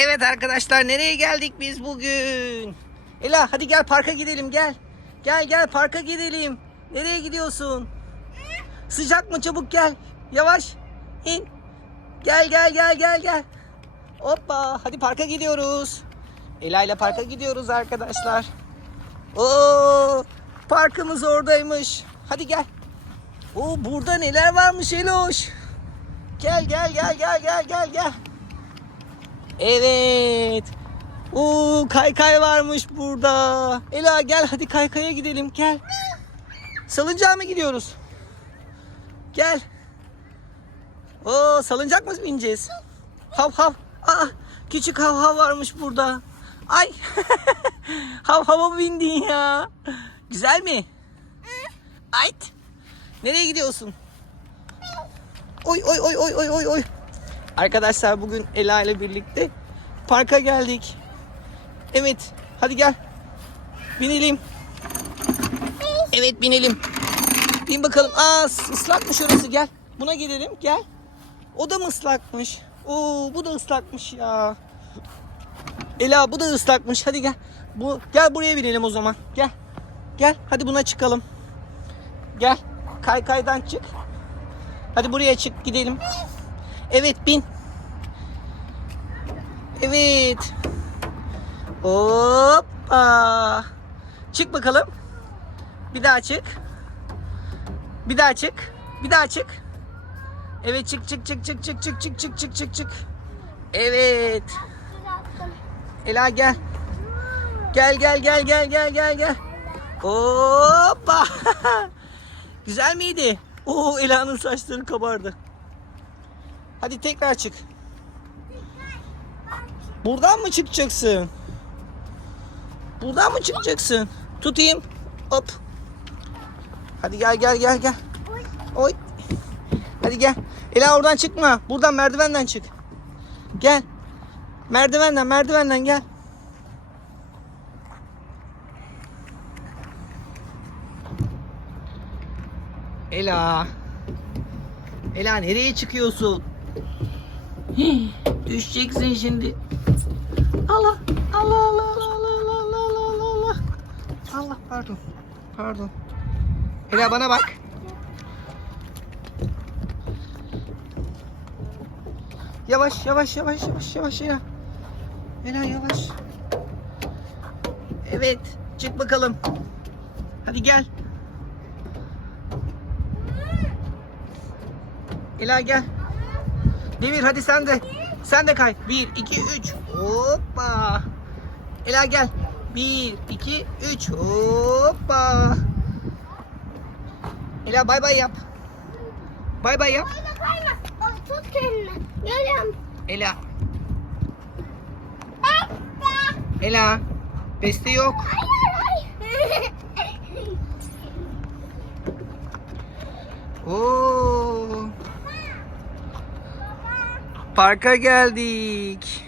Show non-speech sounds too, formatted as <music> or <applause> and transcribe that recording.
Evet arkadaşlar nereye geldik biz bugün? Ela hadi gel parka gidelim gel. Gel gel parka gidelim. Nereye gidiyorsun? Sıcak mı çabuk gel. Yavaş in. Gel gel gel gel gel. Hoppa hadi parka gidiyoruz. Ela ile parka gidiyoruz arkadaşlar. Oo parkımız oradaymış. Hadi gel. Oo burada neler varmış Eloş. Gel gel gel gel gel gel gel. Evet. Oo kaykay varmış burada. Ela gel hadi kaykaya gidelim gel. Salıncağa mı gidiyoruz? Gel. Oo salıncak mı bineceğiz? Hav hav. Aa küçük hav hav varmış burada. Ay. <laughs> hav hava bindin ya? Güzel mi? Ayt. Nereye gidiyorsun? Oy oy oy oy oy oy oy. Arkadaşlar bugün Ela ile birlikte parka geldik. Evet, hadi gel. Binelim. Evet, binelim. Bin bakalım. Aa, ıslakmış orası gel. Buna gidelim gel. O da mı ıslakmış? Oo, bu da ıslakmış ya. Ela bu da ıslakmış. Hadi gel. Bu gel buraya binelim o zaman. Gel. Gel. Hadi buna çıkalım. Gel. Kaykaydan çık. Hadi buraya çık gidelim. Evet bin. Evet. Hoppa. Çık bakalım. Bir daha çık. Bir daha çık. Bir daha çık. Evet çık çık çık çık çık çık çık çık çık çık çık. Evet. Ela gel. Gel gel gel gel gel gel gel. Hoppa. Güzel miydi? Oo Ela'nın saçları kabardı. Hadi tekrar çık. Buradan mı çıkacaksın? Buradan mı çıkacaksın? Tutayım. Hop. Hadi gel gel gel gel. Oy. Hadi gel. Ela oradan çıkma. Buradan merdivenden çık. Gel. Merdivenden merdivenden gel. Ela. Ela nereye çıkıyorsun? Düşeceksin şimdi. Allah Allah Allah Allah Allah Allah Allah Allah. Allah pardon. Pardon. Ela bana bak. Yavaş yavaş yavaş yavaş yavaş Ela. Ela yavaş. Evet. Çık bakalım. Hadi gel. Ela gel. Demir hadi sen de. Sen de kay. 1, 2, 3. Hoppa. Ela gel. 1, 2, 3. Hoppa. Ela bay bay yap. Bay bay yap. Kayma kayma. Oy, tut kendini. Ela. Ela. Beste yok. Hayır hayır. Parka geldik.